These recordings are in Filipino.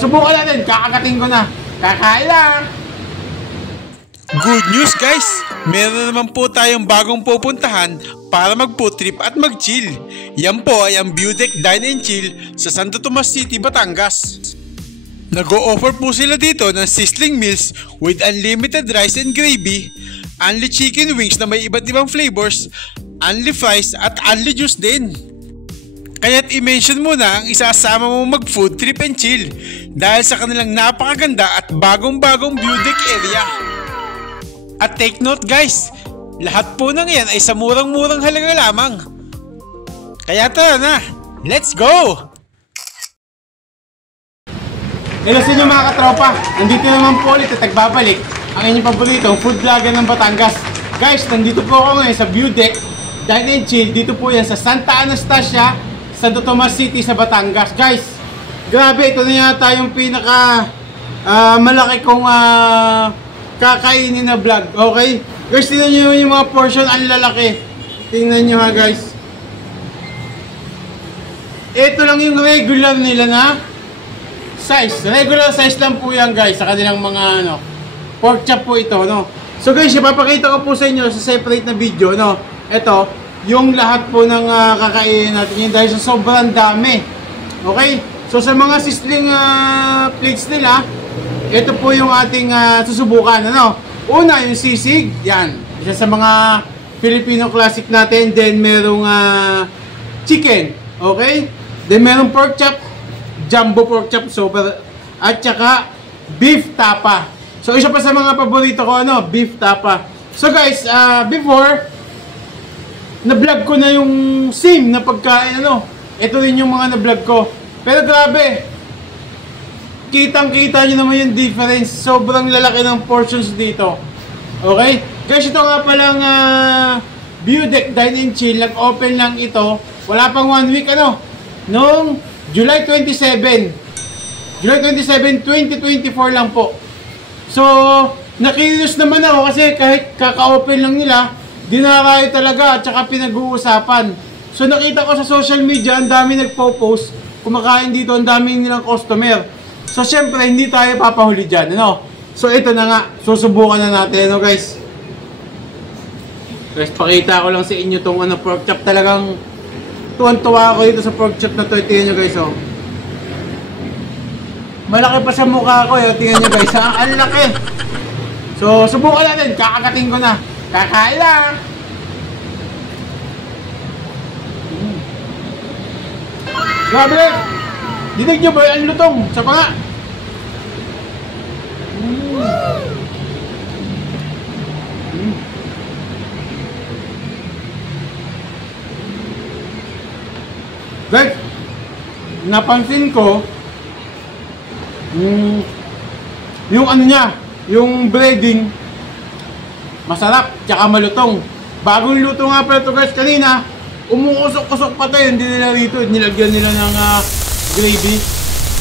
subukan natin. Kakagating ko na. Kakain lang. Good news guys! Meron naman po tayong bagong pupuntahan para mag-food trip at mag-chill. Yan po ay ang View Deck Dine and Chill sa Santo Tomas City, Batangas. Nag-o-offer po sila dito ng sizzling meals with unlimited rice and gravy, only chicken wings na may iba't ibang flavors, only fries at only juice din. Kaya't i-mention mo na ang isasama mo mag-food trip and chill dahil sa kanilang napakaganda at bagong-bagong view deck area. At take note guys, lahat po ng yan ay sa murang-murang halaga lamang. Kaya tara na, let's go! Hello sa inyo mga katropa, nandito naman po ulit at nagbabalik ang inyong paboritong food vlogger ng Batangas. Guys, nandito po ako ngayon sa View Deck Dine and Chill. Dito po yan sa Santa Anastasia, Santo Tomas City sa Batangas. Guys, grabe, ito na yata yung pinaka malaki kong kakainin na vlog. Okay? Guys, tingnan nyo yung mga portion, ang lalaki. Tingnan nyo ha guys. Ito lang yung regular nila na size. Regular size lang po yan guys sa kanilang mga pork chop po ito, no. So guys, ipapakita ko po sa inyo sa separate na video, no. Ito, yung lahat po ng kakainin natin yun dahil sa sobrang dami. Okay? So sa mga sizzling plates nila, ito po yung ating susubukan, ano. Una, yung sisig, yan. Isa sa mga Filipino classic natin. Then merong chicken, okay? Then merong pork chop, jumbo pork chop, super. At saka beef tapa. So isa pa sa mga paborito ko, beef tapa. So guys, before na-vlog ko na yung same na pagkain, ito rin yung mga na-vlog ko. Pero grabe, kitang-kita nyo naman yung difference. Sobrang lalaki ng portions dito. Okay? Guys, ito nga palang View Deck Dine and Chill. Nag-open lang ito. Wala pang 1 week, noong July 27. July 27, 2024 lang po. So, na-curious naman ako kasi kahit kaka-open lang nila, dinarayo talaga at saka pinag-uusapan. So, nakita ko sa social media, ang dami nagpo-post. Kumakain dito, ang dami nilang customer. So, syempre, hindi tayo papahuli dyan, So, ito na nga. Susubukan na natin, guys. Guys, pakita ko lang sa inyo itong pork chop. Talagang tuwan-tuwa ako dito sa pork chop na ito. Tingnan nyo, guys, Malaki pa sa mukha ko, tingnan nyo, guys, Ang laki. So, subukan natin. Kakagating ko na. Kakain lang. Grabe! Dinig nyo ba ang lutong? Sa pa nga! Guys, napansin ko yung niya, yung breading masarap, tsaka malutong. Bagong luto nga pala ito guys, kanina umuusok-usok pa tayo, hindi nila rito, nilagyan nila ng gravy.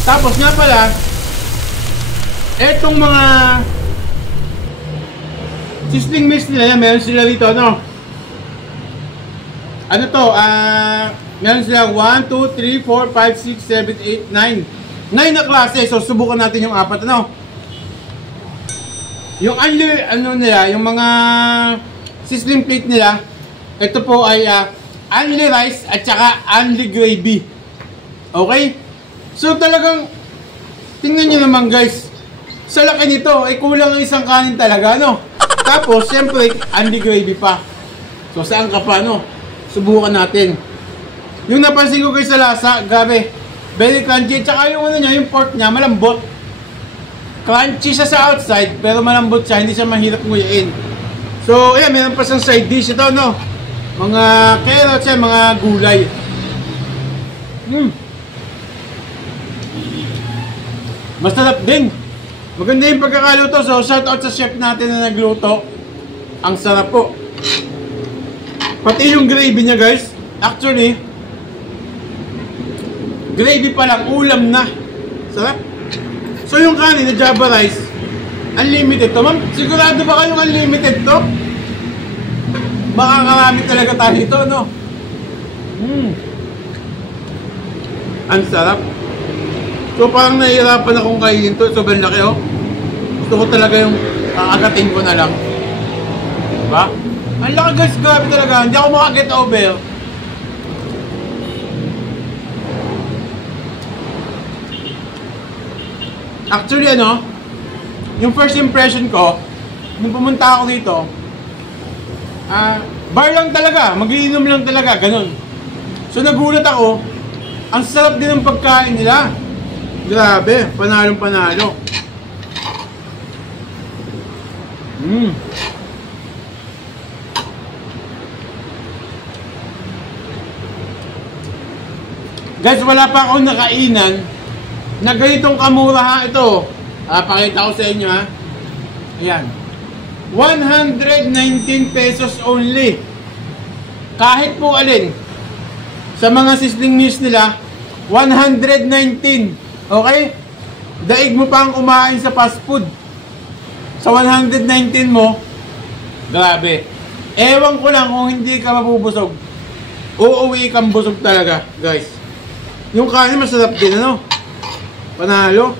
Tapos nga pala, etong mga sizzling meals nila, meron sila rito, ano to, meron sila 1, 2, 3, 4, 5, 6, 7, 8, 9 na klase. So subukan natin yung apat, yung nila, yung mga sizzling plate nila, ito po ay only rice at saka only gravy. Okay? So talagang tingnan nyo naman guys, sa laki nito ay kulang ang isang kanin talaga, Tapos syempre only gravy pa. So saan ka pa, Subukan natin. Yung napansin ko guys sa lasa, grabe, very crunchy. Tsaka yung niya, yung pork niya malambot. Crunchy siya sa outside, pero malambot siya, hindi siya mahirap nguyain. So, ayan, meron pa siyang side dish ito, Mga carrots yan, mga gulay. Masarap din. Maganda yung pagkakaluto. So, shout out sa chef natin na nagluto. Ang sarap po. Pati yung gravy niya, guys. Actually, gravy pa lang, ulam na. Sarap. So, yung kanin na Java rice, unlimited to. Ma'am, sigurado ba kayong unlimited to? Baka karami talaga tayo ito, Ang sarap. So parang nahihirapan akong kainin to. Sobrang laki oh. Gusto ko talaga yung kakagatin ko na lang. Diba? Ang laki guys, grabe talaga. Hindi ako makaget over. Actually ano, yung first impression ko, nung pumunta ako dito, bar lang talaga, magiinom lang talaga, ganun. So nagulat ako, ang sarap din ng pagkain nila. Grabe, panalong panalo. Guys, wala pa akong nakainan na ganitong kamura ha. Ito, pakita ko sa inyo ha. Ayan, 119 pesos only. Kahit po alin sa mga sizzling meals nila, 119. Okay? Daig mo pang kumain sa fast food. Sa 119 mo, grabe. Ewan ko lang kung hindi ka mabubusog. Uuwi kang busog talaga, guys. Yung kanin masarap din, ano? Panalo.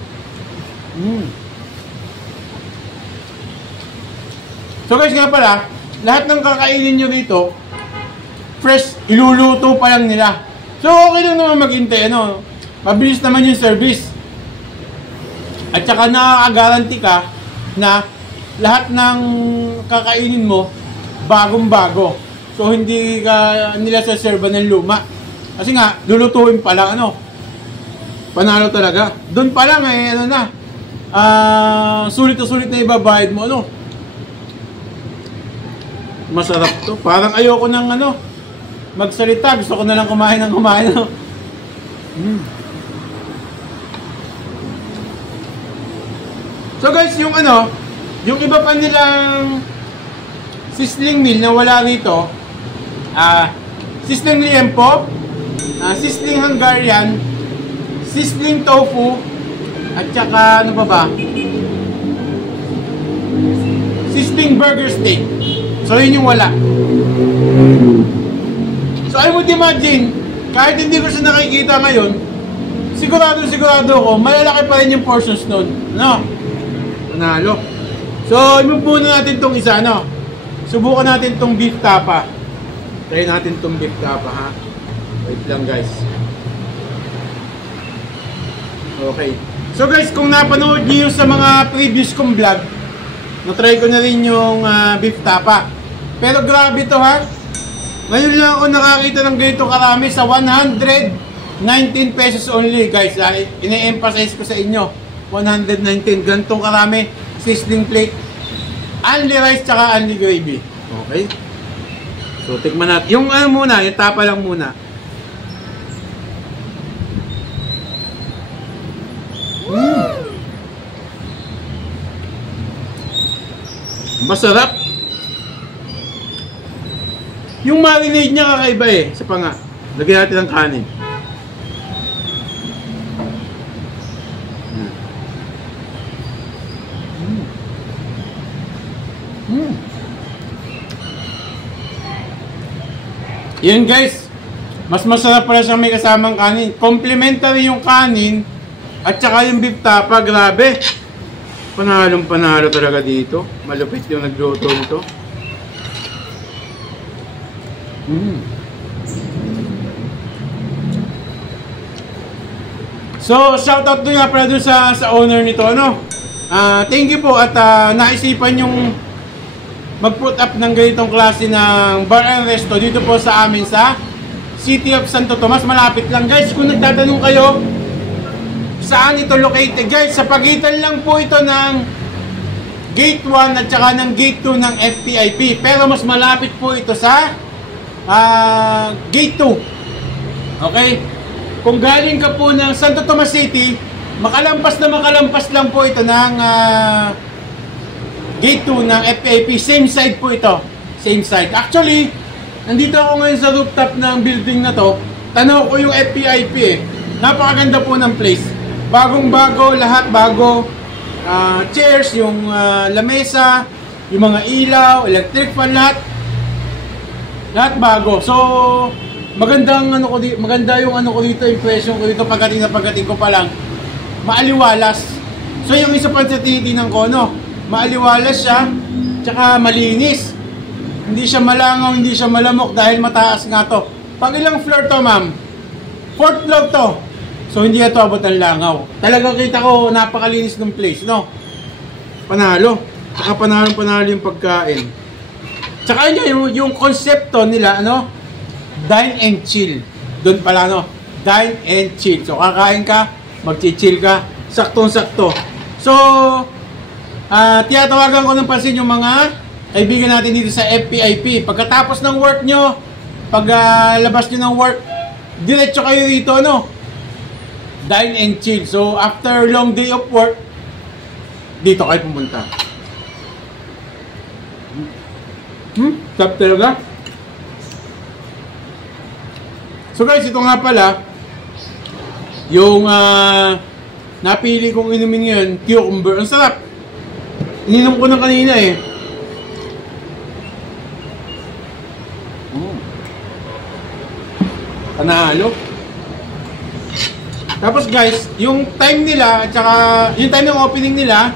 So guys, nga pala, lahat ng kakainin nyo dito, fresh, iluluto pa lang nila. So okay lang naman maghintay, ano? Mabilis naman yung service. At saka nakaka-guarantee ka na lahat ng kakainin mo, bagong-bago. So hindi ka nila saserva ng luma. Kasi nga, lulutuin pa lang, ano? Panalo talaga. Doon pa lang, ano na, sulit-sulit na ibabayad mo, ano? Masarap to. Parang ayoko ng, ano, magsalita. Gusto ko na lang kumain ng kumain, ano? So guys, yung ano, yung iba pa nilang sizzling meal na wala rito, sizzling liempo, sizzling Hungarian, sizzling tofu, at saka ano pa ba? Sizzling burger steak. So yun yung wala. So I would imagine, kahit hindi ko siya nakikita ngayon, sigurado ko, malalaki pa rin yung portions nun. No? Panalo. So, i-move muna natin tong isa, no? Subukan natin tong beef tapa. Try natin tong beef tapa, ha? Wait lang, guys. Okay. So, guys, kung napanood niyo sa mga previous kong vlog, na-try ko na rin yung beef tapa. Pero grabe to, ha? Ngayon lang ako nakakita ng ganito karami sa 119 pesos only, guys. Ine-emphasize ko sa inyo. 119, ganitong karami, sizzling plate, only rice tsaka only gravy. Okay? So, tikman natin. Yung ano muna, yung tapa lang muna. Masarap. Yung marinade niya kakaiba eh, sa panga. Lagyan natin ng kanin. Yan guys, mas masarap pala siya may kasamang kanin. Complementary yung kanin at saka yung beef tapa, grabe. Panalong panalo talaga dito. Malupit yung nagluto nito. So, shoutout doon nga pala doon sa owner nito, ano? Thank you po at naisipan yung mag-put up ng ganitong klase ng bar and resto dito po sa amin sa City of Santo Tomas. Malapit lang guys. Kung nagtatanong kayo saan ito located guys, sa pagitan lang po ito ng Gate 1 at saka ng Gate 2 ng FPIP. Pero mas malapit po ito sa Gate 2. Okay? Kung galing ka po ng Santo Tomas City, makalampas lang po ito ng Gate 2 ng FPIP. Same side po ito. Same side. Actually, nandito ako ngayon sa rooftop ng building na to. Tanaw ko yung FPIP eh. Napakaganda po ng place. Bagong-bago, lahat bago. Chairs, yung lamesa, yung mga ilaw, electric fan, lahat bago. So, maganda yung ano ko dito, impression ko dito pagdating ko pa lang. maaliwalas. So yung isa pa sa tinitingnan ko, no? Maaliwalas siya, tsaka malinis. Hindi siya malangaw, hindi siya malamok dahil mataas nga to. Pag ilang floor to, ma'am? 4th floor to. So hindi ito abot ng langaw. Talagang kita ko napakalinis ng place, no? Panalo. Tsaka panalo yung pagkain. Tsaka yung konsepto nila, ano? Dine and chill. Doon pala, no? Dine and chill. So kakain ka, mag-chill ka, saktong-sakto. So, tiyatawagan ko ng pansin yung mga kaibigan natin dito sa FPIP. Pagkatapos ng work nyo, pag labas nyo ng work, diretso kayo dito, no? Dine and chill. So, after long day of work, dito kayo pumunta. Sarap talaga. So guys, ito nga pala, yung napili kong inumin ngayon, cucumber. Ang sarap. Ininom ko na kanina eh. Panalo. Tapos guys, yung time nila at saka yung time ng opening nila,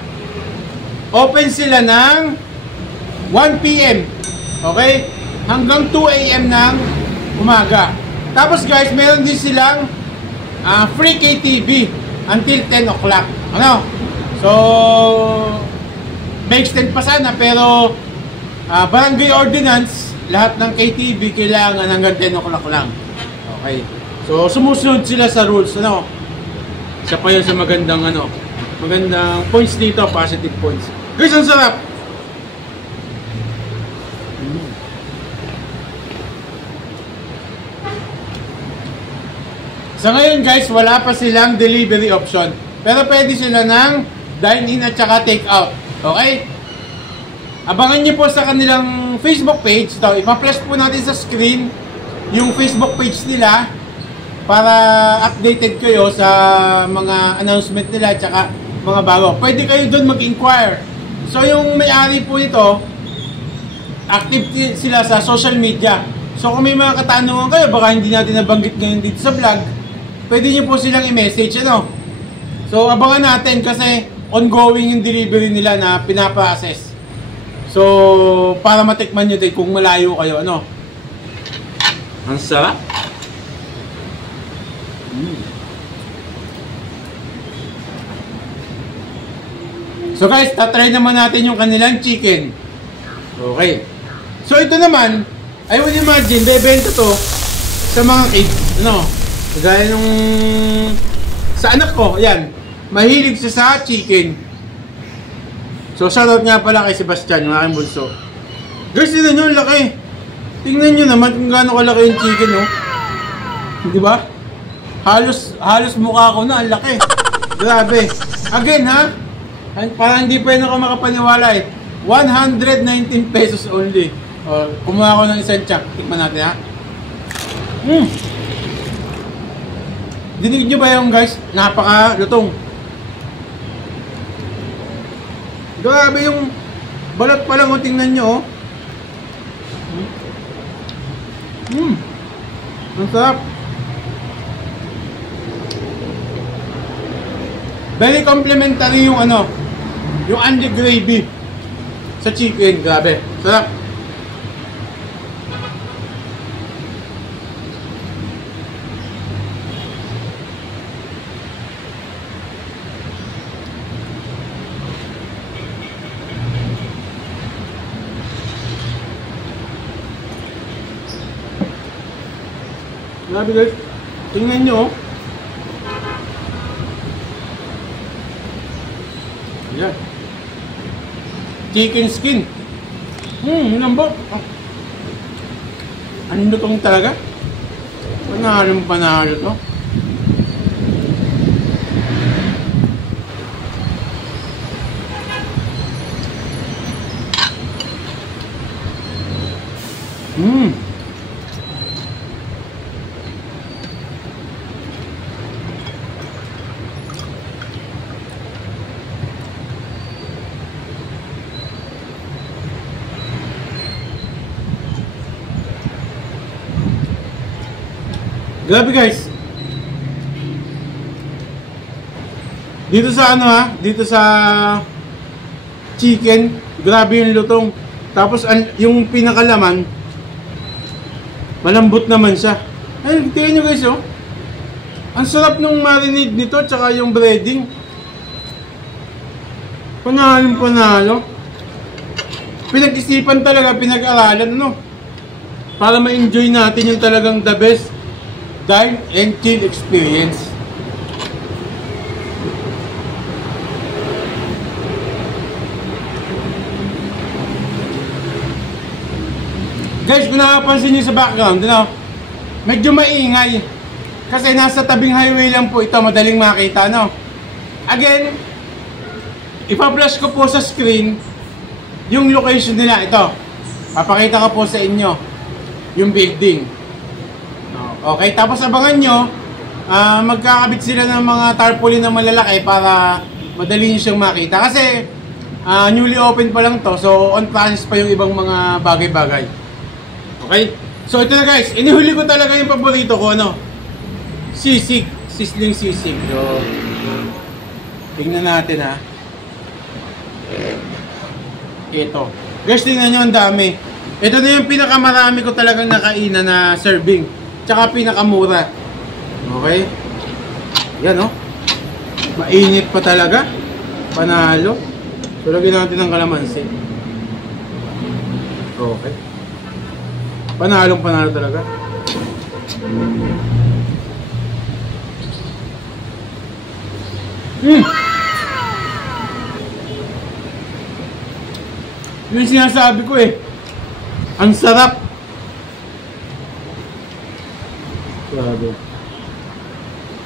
open sila ng 1 PM. Okay? Hanggang 2 AM ng umaga. Tapos guys, meron din silang free KTV until 10 o'clock. Ano? So, may extend pa sana pero barangay ordinance, lahat ng KTV kailangan hanggang 10 o'clock lang. Okay. So, sumusunod sila sa rules, ano? Isa pa yun sa magandang, ano, magandang points dito, positive points. Guys, ang sarap! Sa ngayon, guys, wala pa silang delivery option. Pero pwede sila ng dine-in at saka take-out. Okay? Abangan nyo po sa kanilang Facebook page. Ito, ipa-flash po natin sa screen yung Facebook page nila para updated kayo sa mga announcement nila at saka mga bago. Pwede kayo doon mag-inquire. So yung may-ari po nito, active sila sa social media. So kung may mga katanungan kayo, baka hindi natin nabanggit ngayon dito sa vlog, pwede nyo po silang i-message, ano? So abangan natin kasi ongoing yung delivery nila na pinapa-assess. So para matikman nyo din kung malayo kayo, ano? Ang sarap. So guys, tatry naman natin yung kanilang chicken. Okay. So ito naman, I would imagine, bebenta to sa mga kids, ano? Gaya nung sa anak ko, yan. Mahilig siya sa chicken. So shoutout nga pala kay Sebastian, mga aking bunso. Guys, tignan nyo, laki. Tingnan nyo naman kung gaano kalaki yung chicken, no? Di ba? Halos mukha ko na, ang laki. Grabe. Again, ha? Parang hindi pa yun ako makapaniwala eh. 119 pesos only. O, kumuha ko ng isang chunk. Tikman natin, ha? Dinig nyo ba yung guys? Napaka-lutong. Grabe yung balat pa lang, o, tingnan nyo, oh. Ang sarap. Very complimentary yung ano, yung onion gravy sa chicken. Grabe, sarap. Grabe guys, tingnan nyo, oh. Yan. Chicken skin. Lambot. Ano lutong talaga? Panalo to. Grabe guys. Dito sa ano ha, dito sa chicken, grabe yung lutong. Tapos yung pinakalaman, malambot naman siya. Ay, tingnan nyo guys oh. Ang sarap nung marinade nito, tsaka yung breading. Panalo. Pinag-isipan talaga, pinag-aralan ano. Para ma-enjoy natin yung talagang the best dine and chill experience. Guys, kung nakapansin nyo sa background, medyo maingay. Kasi nasa tabing highway lang po ito, madaling makita, no? Again, ipa-flash ko po sa screen yung location nila. Ito, papakita ko po sa inyo yung building. Okay, tapos abangan nyo, magkakabit sila ng mga tarpaulin na malalaki para madali nyo siyang makita. Kasi newly open pa lang to, so on process pa yung ibang mga bagay-bagay. Okay? So ito na guys, inihuli ko talaga yung paborito ko, ano? Sisig, sizzling sisig. So, tingnan natin ha. Ito. Guys, tingnan nyo, ang dami. Ito na yung pinakamarami ko talagang nakainan na serving. Tsaka pinakamura. Okay? Yan, no? Mainit pa talaga. Panalo. So, lagyan natin ng kalamansi. Okay. Panalo talaga. Yung sinasabi ko eh. Ang sarap.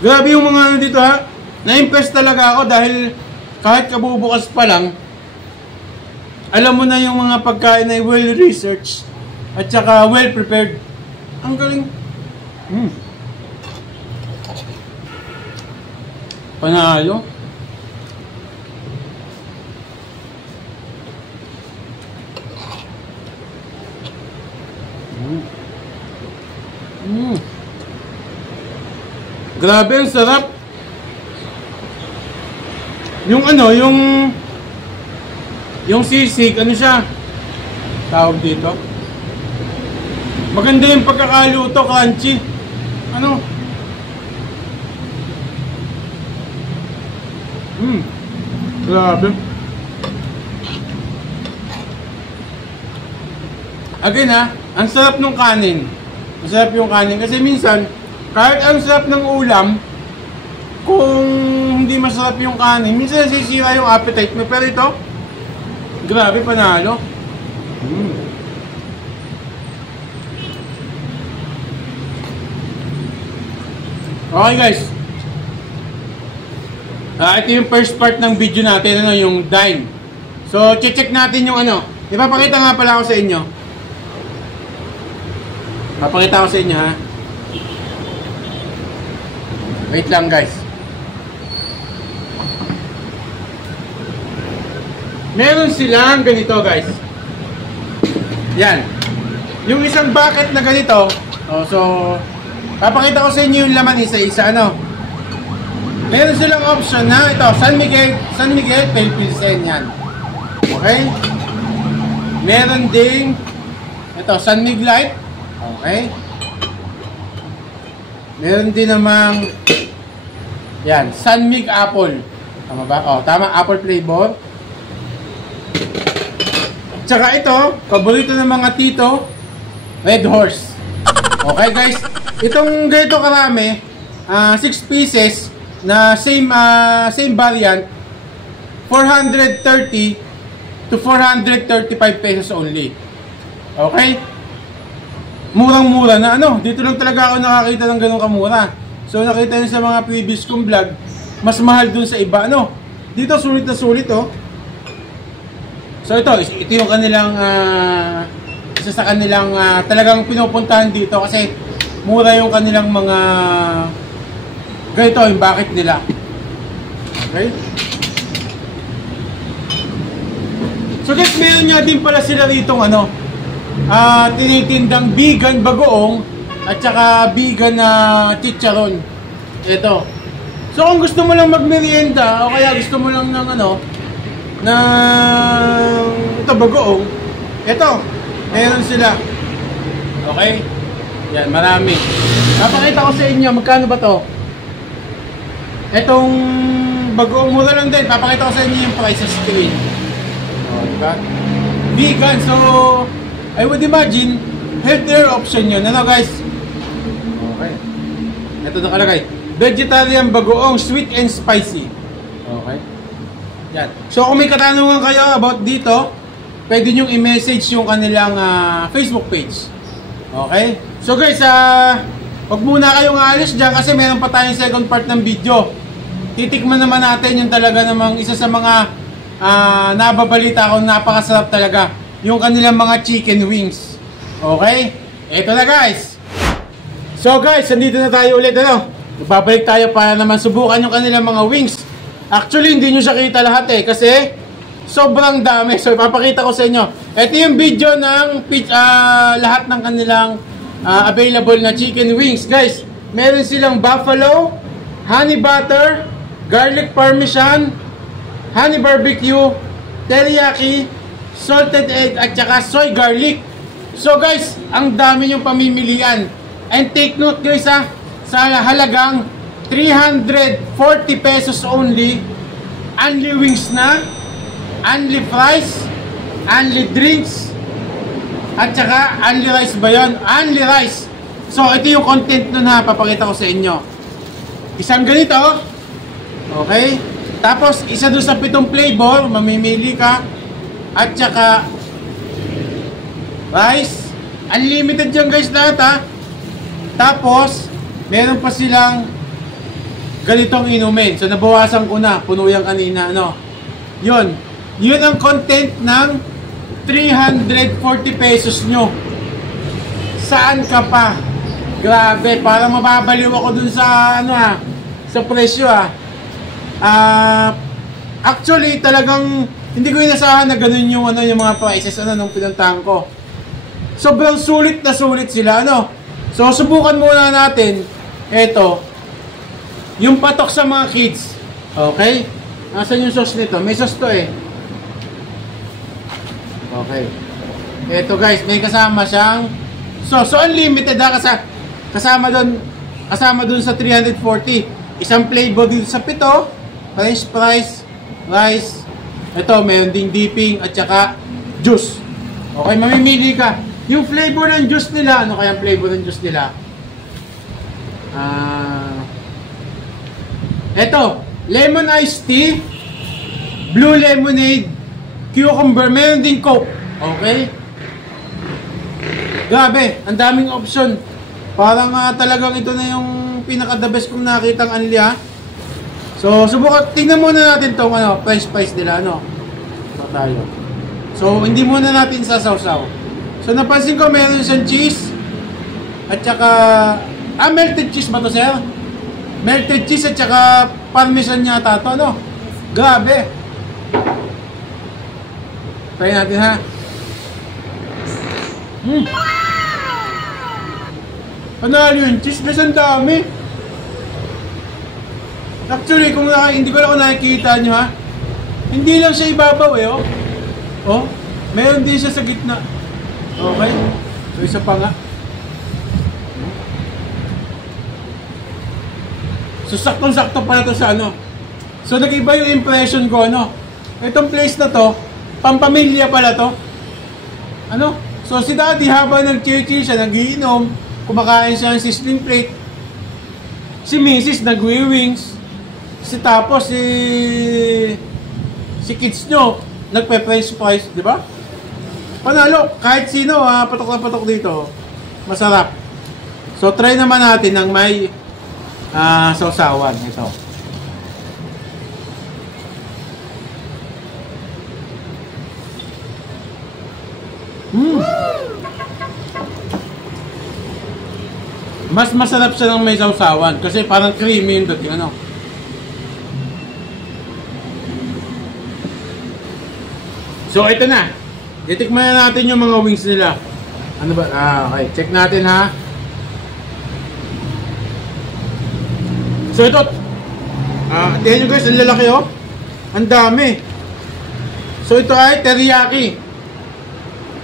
Grabe yung mga ano dito ha. Na-impress talaga ako dahil kahit kabubukas pa lang, alam mo na yung mga pagkain ay well-researched at saka well-prepared. Ang galing. Panalo. Grabe, ang sarap. Yung ano, yung sisig, ano siya? Tawag dito. Maganda yung pagkakaluto, crunchy. Ano? Grabe. Again ha, ang sarap ng kanin. Masarap yung kanin kasi minsan kahit ang sarap ng ulam, kung hindi masarap yung kanin, minsan nasisira yung appetite mo. Pero ito, grabe, panalo. Okay guys, ito yung first part ng video natin, ano, yung dine. So, check natin yung ano. Ipapakita nga pala ako sa inyo. Papakita ko sa inyo ha. Wait lang guys. Meron silang ganito guys. Yan. Yung isang bucket na ganito. So, papakita ko sa inyo yung laman isa-isa, ano. Meron silang option na ito, San Miguel Pale Pilsen yan. Okay? Meron ding ito, San Mig Light. Okay? Meron din namang yan, San Mig Apple. Tama ba? Oh, tama, apple flavor. Tsaka ito, paborito ng mga tito, Red Horse. Okay guys, itong ganito karami, 6 pieces na same variant, 430 to 435 pesos only. Okay? Murang-mura na ano, dito lang talaga ako nakakita ng ganun kamura. So nakita nyo sa mga previous kong vlog, mas mahal dun sa iba, ano. Dito sulit na sulit oh. So ito yung kanilang isa sa kanilang talagang pinupuntahan dito kasi mura yung kanilang mga ganito yung bucket nila. Okay? So guys, meron nga din pala sila ditong ano, tinitindang vegan bagoong at saka vegan na chicharon. Ito. So kung gusto mo lang magmerienda o kaya gusto mo lang ng ano, ng ito bagoong, ito, meron sila. Okay? Yan, marami. Napakita ko sa inyo, magkano ba to? Itong bagoong mura lang din. Papakita ko sa inyo yung price sa screen. O, diba? Vegan, so I would imagine healthier option yun. Ano guys? Okay. Ito nakalagay. Vegetarian bagoong, sweet and spicy. Okay. Yan. So kung may katanungan kayo about dito, pwede nyo i-message yung kanilang Facebook page. Okay? So guys, wag muna kayong aalis dyan kasi meron pa tayong second part ng video. Titikman naman natin yung talaga namang isa sa mga nababalita ko, napakasarap talaga. Yung kanilang mga chicken wings. Okay? Ito na guys. So guys, nandito na tayo ulit. Babalik tayo para naman subukan yung kanilang mga wings. Actually, hindi nyo siya kita lahat kasi sobrang dami. So ipapakita ko sa inyo. Ito yung video ng lahat ng kanilang available na chicken wings. Guys, meron silang buffalo, honey butter, garlic parmesan, honey barbecue, teriyaki, salted egg at saka soy garlic. So guys, ang dami yung pamimilian. And take note guys sa halagang 340 pesos only, only wings na, only fries, only drinks, at saka only rice ba yun? Only rice. So ito yung content nun papakita ko sa inyo. Isang ganito, okay? Tapos isa doon sa 7 flavor, mamimili ka, at saka rice, unlimited yan guys lahat Tapos meron pa silang ganitong inumin. So nabawasan ko na, puno yan kanina Yun ang content ng 340 pesos nyo. Saan ka pa? Grabe, parang mababaliw ako dun sa sa presyo actually talagang hindi ko inasahan na ganun yung yung mga prices nung pinuntahan ko. Sobrang sulit na sulit sila So subukan muna natin ito yung patok sa mga kids. Okay? Nasaan yung sauce nito? May sauce to Okay. Ito guys, may kasama siyang sauce. So unlimited kasama dun sa 340. Isang flavor dito sa 7, french fries, rice. Ito, mayroon ding dipping at saka juice. Okay, mamimili ka. Yung flavor ng juice nila, ano kaya ang flavor ng juice nila? Ito, lemon iced tea, blue lemonade, cucumber, meron din coke. Okay? Grabe, ang daming option. Parang talagang ito na yung pinaka-the best kong nakitang anli So, subukan, tingnan muna natin tong french fries nila, tayo. So, hindi muna natin sasaw-saw. So, napansin ko meron siyang cheese at saka melted cheese ba to, sir? Melted cheese at saka parmesan yata to, Grabe. Try natin, Panalo yung cheese, guys, ang dami. Actually, kung hindi ko lang nakikita nyo, hindi lang siya ibabaw, meron din siya sa gitna. Okay? So, isa pa nga. So, saktong-sakto pala to sa So, nag-iba yung impression ko, Itong place na to, pampamilya pala to. So, si daddy habang nag-chill-chill siya, nag-iinom, kumakain siya ng sizzling plate. Si Mrs. nag-wings. Tapos, si kids nyo, nagpe-french fries, di ba? Panalo, kahit sino, patok na patok dito. Masarap. So, try naman natin ng may sausawan. Ito. Mas masarap siya ng may sausawan kasi parang creamy yung dating So, ito na. Itikman na natin yung mga wings nila. Ano ba? Okay. Check natin, So, ito. Tingnan nyo guys, ang lalaki oh. Ang dami. So ito ay teriyaki.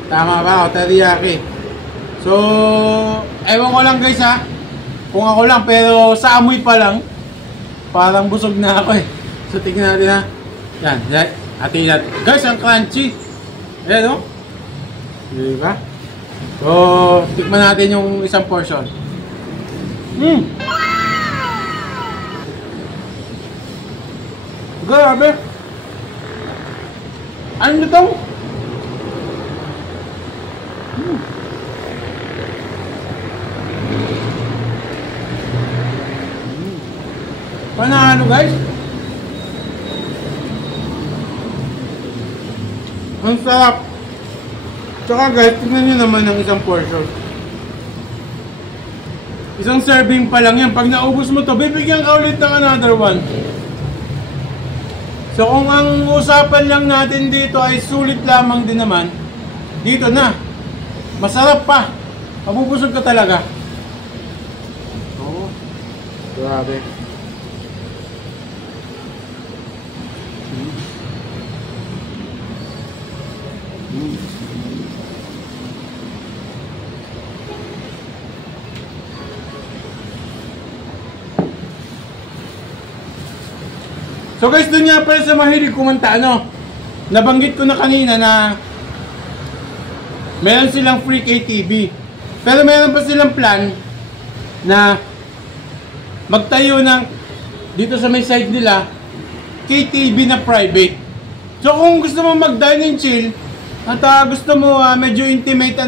Tama ba? Teriyaki. So, ewan ko lang guys ha. Kung ako lang, pero sa amoy pa lang, parang busog na ako eh. So tignan natin ha. Yan, atin natin. Guys, ang crunchy. Ayan oh. Diba? So, tikman natin yung isang portion. Grabe. Ano ito? Panalo guys. Ang sarap. Tsaka guys, tingnan nyo naman ang isang portion. Isang serving pa lang yan. Pag naubos mo to, bibigyan ka ulit ng another one. So kung ang usapan lang natin dito ay sulit lamang din naman, dito na. Masarap pa. Mabubusog ka talaga. Oo. Grabe. So guys, doon nga pala sa mahilig kumanta, nabanggit ko na kanina na meron silang free KTV. Pero meron pa silang plan na magtayo ng, dito sa may side nila, KTV na private. So kung gusto mo mag-dine and chill, at gusto mo medyo intimate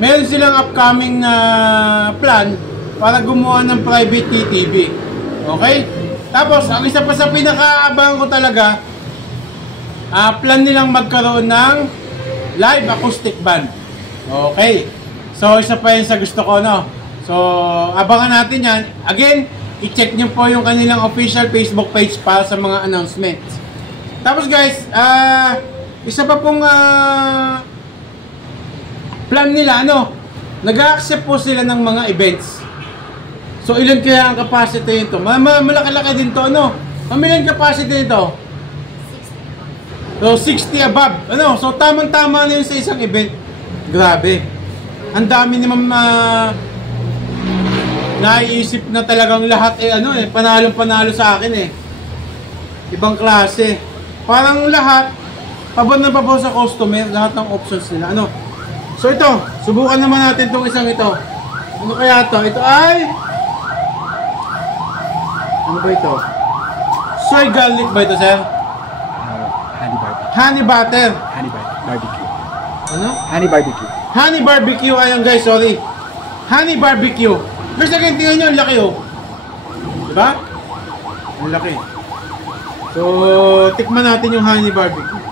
meron silang upcoming na plan para gumawa ng private KTV. Okay? Tapos, ang isa pa sa pinakaabangan ko talaga, plan nilang magkaroon ng live acoustic band. Okay. So, isa pa yun sa gusto ko, So, abangan natin yan. Again, i-check nyo po yung kanilang official Facebook page para sa mga announcements. Tapos guys, isa pa pong plan nila, nag-accept po sila ng mga events. So, ilan kaya ang capacity nito? Malaki-laki din to, Ilan capacity nito? 60. So, 60 above. So, tamang-tama na yun sa isang event. Grabe. Ang dami naman naiisip na talagang lahat panalong-panalo sa akin eh. Ibang klase. Parang lahat, pabor na pabor sa customer, lahat ng options nila. So, ito. Subukan naman natin itong isang ito. Ano kaya ito? Ito ay... Ano ba ito? Soy garlic ba ito, sir? Honey barbecue. Honey butter. Honey barbecue. Ano? Honey barbecue. Honey barbecue. Ayun guys, sorry. Honey barbecue. Guys, again, tingnan nyo, ang laki oh. Diba? Ang laki. So, tikman natin yung honey barbecue.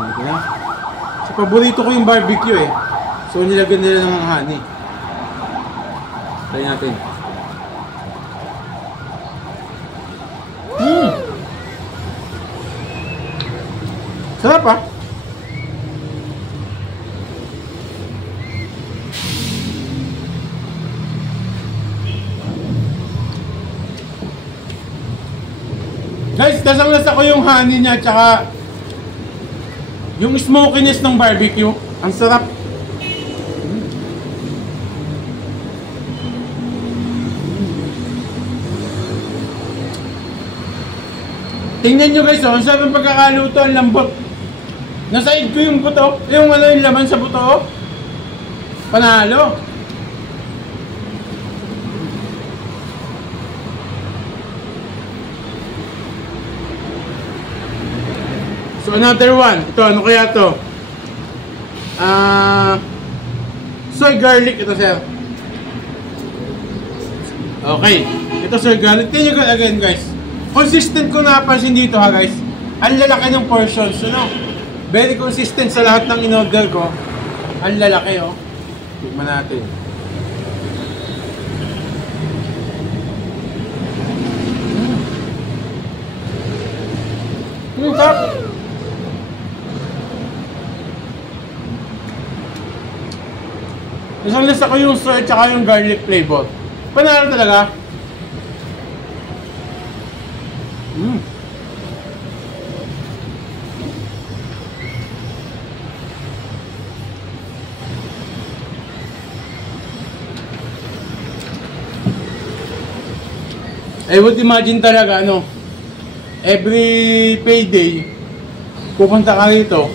Malaki na. So, paborito ko yung barbecue eh. So, nilagyan nila ng honey. Try natin. Sarap ah. Guys, lasang-lasa ko yung honey niya tsaka yung smokiness ng barbecue. Ang sarap. Tingnan nyo guys, ang sarap ng pagkakaluto, ang lambot. Nasaid ko yung buto, yung laman sa buto. Panalo. So another one. Ito, ano kaya to? Soy garlic ito, sir. Okay. Ito soy garlic. Tingnan nyo again guys. Consistent ko napansin dito ha guys. Ang lalaki ng portions, very consistent sa lahat ng in-order ko. Ang lalaki Tignan natin. Sarap. Isang lasa ko yung soy at saka yung garlic flavor. Panalo talaga. I would imagine talaga, ano, every payday, pupunta ka rito,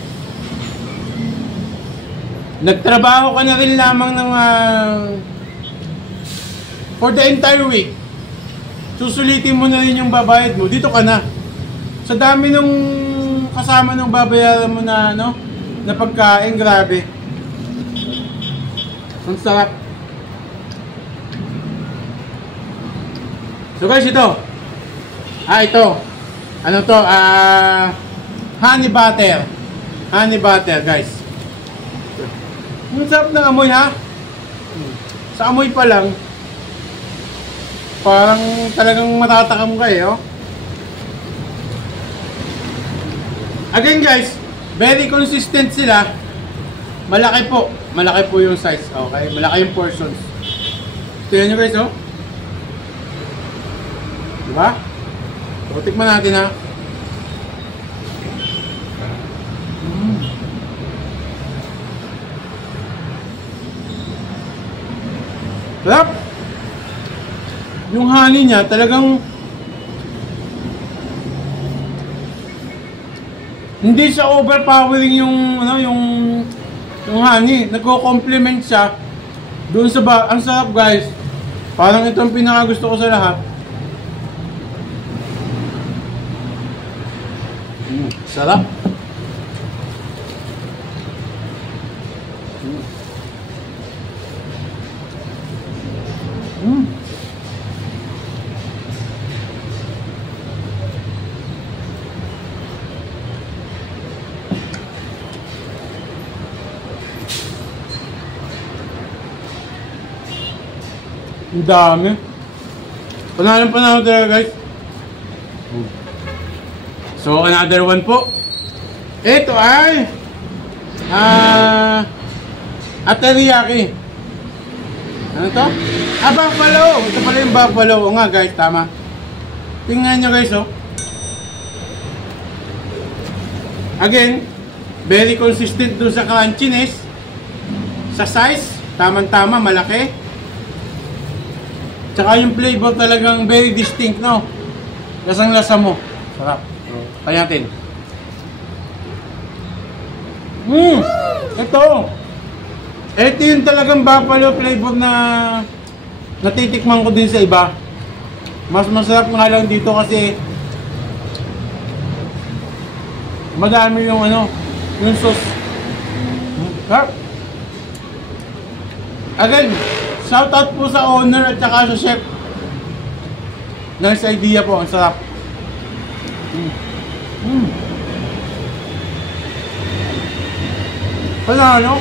nagtrabaho ka na rin lamang ng for the entire week. Susulitin mo na rin yung babayad mo. Dito ka na. Sa dami nung kasama nung babayaran mo na, ano, na pagkain, grabe. Ang sarap. So guys, ito. Ito. Ano to? Honey butter. Honey butter, guys. Ang sarap ng amoy, ha? Sa amoy pa lang, parang talagang matatakam ka eh, oh. Again guys, very consistent sila. Malaki po. Malaki po yung size, okay? Malaki yung portions. Tignan nyo guys, oh. Diba? So, tikman natin, ha? Sarap! Yung honey niya talagang hindi siya overpowering yung ano, yung honey. Nagko-complement siya doon sa ang sarap guys. Parang ito ang pinaka gusto ko sa lahat. Sarap. Ang dami. Panalo talaga guys. So another one po. Ito ay teriyaki. Ano to? Buffalo. Ito pala yung buffalo. O nga guys, tama. Tingnan nyo guys, oh. Again, very consistent doon sa crunchiness. Sa size, tamang-tama, malaki. Tsaka yung flavor talagang very distinct, no? Lasang-lasa mo. Sarap. Kaya natin. Ito yung talagang buffalo flavor na natitikman ko din sa iba. Mas masarap nga lang dito kasi madami yung ano, yung sauce. Sarap. Again, shout out po sa owner at saka sa chef. Nice idea po, ang sarap. Panalo.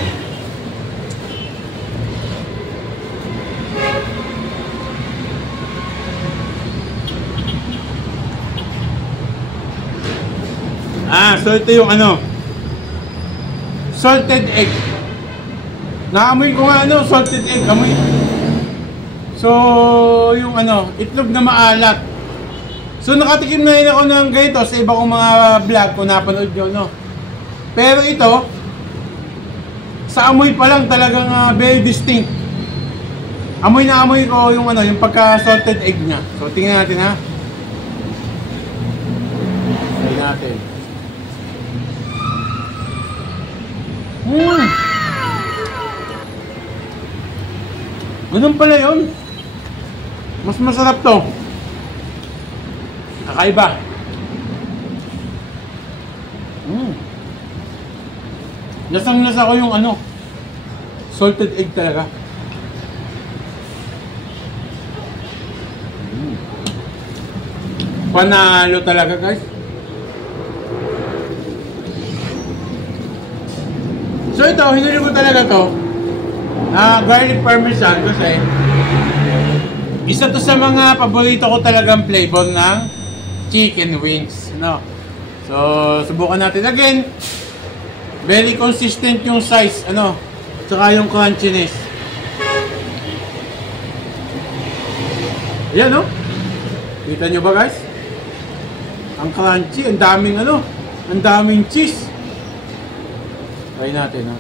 So ito yung ano, salted egg. Naamoy ko nga ano, salted egg, amoy. So yung ano, itlog na maalat. So nakatikim na rin ako ng ganito sa iba kong mga vlog kung napanood nyo, no? Pero ito, sa amoy pa lang talagang very distinct. Amoy na amoy ko yung ano, yung pagka salted egg niya. So tingnan natin, ha. Tingnan natin. Ganun pala yun. Mas masarap to. Kakaiba. Lasang-lasa ko yung ano, salted egg talaga. Panalo talaga guys. So ito, hinuli ko talaga to. Garlic parmesan kasi isa to sa mga paborito ko talagang flavor ng chicken wings, no? So subukan natin again. Very consistent yung size, ano, tsaka yung crunchiness. Ayan, no? Kita nyo ba guys? Ang crunchy, ang daming ano, ang daming cheese. Try natin, ha.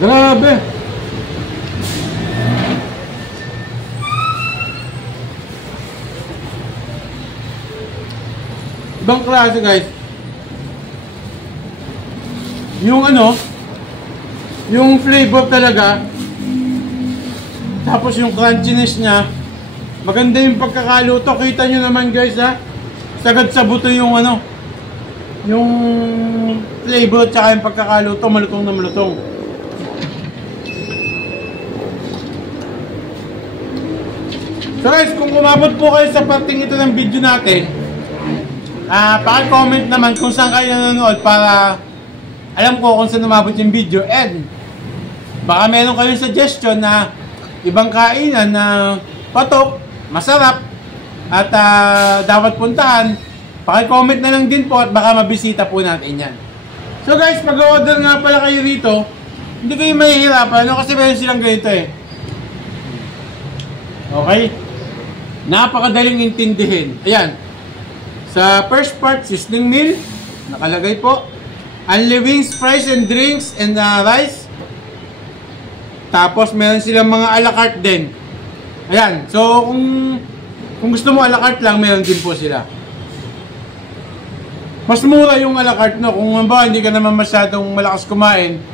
Grabe. Ibang klase guys. Yung ano, yung flavor talaga, tapos yung crunchiness niya, maganda yung pagkakaluto. Kita nyo naman guys ha, sagad sa buto yung ano, yung flavor at saka yung pagkakaluto, malutong na malutong. So guys, kung umabot po kayo sa parting ito ng video natin, paki-comment naman kung saan kayo nanonood para alam ko kung saan umabot yung video. And baka meron kayong suggestion na ibang kainan na patok, masarap at dapat puntahan, paki-comment na lang din po at baka mabisita po natin yan. So guys, mag-order nga pala kayo rito, hindi kayo mahihirapan, ano, kasi meron silang ganito eh. Okay? Napakadaling intindihin. Ayan. Sa first part, sizzling meal, nakalagay po. Only wings, fries, and drinks, and rice. Tapos, meron silang mga a la carte din. Ayan. So, kung gusto mo a la carte lang, meron din po sila. Mas mura yung a la carte, no? Kung hindi ka naman masyadong malakas kumain,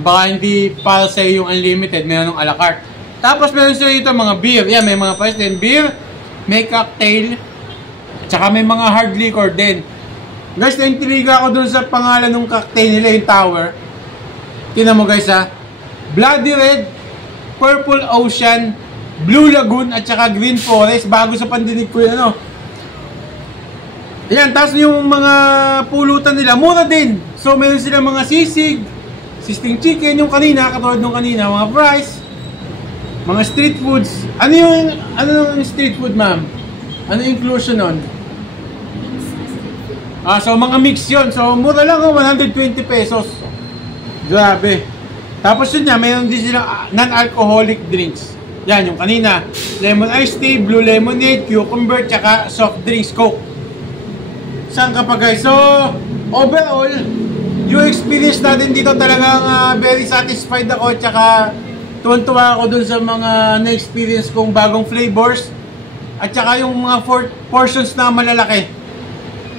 baka hindi para sa yung unlimited, meron ng a la carte. Tapos meron sila dito mga beer. Yan, may mga price din. Beer, may cocktail, tsaka may mga hard liquor din. Guys, na-intriga ako dun sa pangalan ng cocktail nila, yung Tower. Tingnan mo guys ha. Bloody Red, Purple Ocean, Blue Lagoon, at tsaka Green Forest. Bago sa pandinig ko yun, ano. Ayan, tapos yung mga pulutan nila, mura din. So, meron sila mga sisig, sisting chicken, yung kanina, katulad nung kanina, mga fries, mga street foods. Ano yung street food, ma'am? Ano inclusion nun? So mga mix yun. So mura lang, 120 pesos. Grabe. Tapos yun niya, mayroon din silang non-alcoholic drinks. Yan, yung kanina. Lemon iced tea, blue lemonade, cucumber, tsaka soft drinks, coke. Saan ka pa guys? So, overall, yung experience natin dito talagang very satisfied ako. Tsaka tuwan-tuwa ako dun sa mga na-experience kong bagong flavors at saka yung mga portions na malalaki.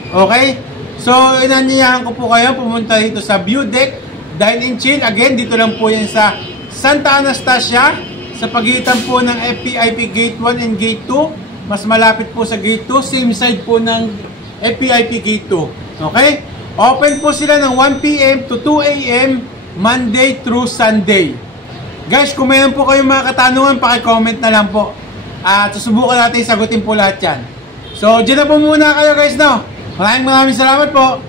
Okay? So, inanyayahan ko po kayo pumunta dito sa View Deck Dine and Chill. Again, dito lang po yan sa Santa Anastasia, sa pagitan po ng FPIP Gate 1 and Gate 2. Mas malapit po sa Gate 2, same side po ng FPIP Gate 2. Okay? Open po sila ng 1 PM to 2 AM Monday through Sunday. Guys, kung mayroon po kayong mga katanungan, paki-comment na lang po. At susubukan natin sagutin po lahat yan. So, dyan na po muna kayo guys, no? Maraming salamat po.